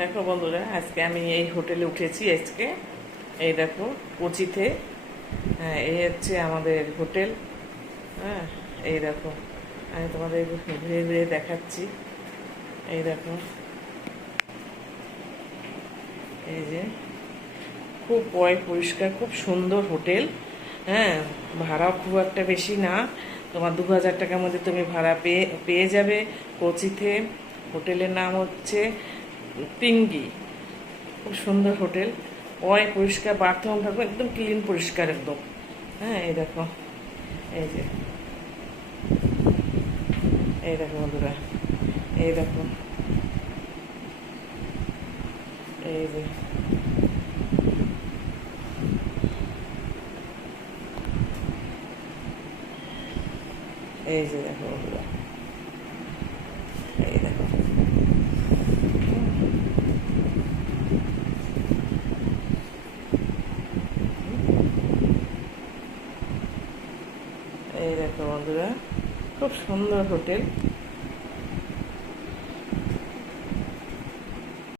দেখো বন্ধুরা, আজকে আমি এই হোটেলে উঠেছি। আজকে এই দেখো কোচিতে। হ্যাঁ, এই হচ্ছে আমাদের হোটেল। হ্যাঁ, এই দেখো আমি তোমাদের ঘুরে ঘুরে দেখাচ্ছি। এই দেখো, এই যে খুব পরিষ্কার, খুব সুন্দর হোটেল। হ্যাঁ, ভাড়াও খুব একটা বেশি না। তোমার 2000 টাকার মধ্যে তুমি ভাড়া পেয়ে পেয়ে যাবে কোচিতে। হোটেলের নাম হচ্ছে পিঙ্গি। খুব সুন্দর হোটেল, পরিষ্কার, বাথরুম থাকবে একদম ক্লিন পরিষ্কার একদম। হ্যাঁ, এই দেখো, এই যে এই দেখো বন্ধুরা, এই দেখো, এই যে এই যে দেখো বন্ধুরা, এই দেখো, এই দেখো বন্ধুরা, খুব সুন্দর হোটেল।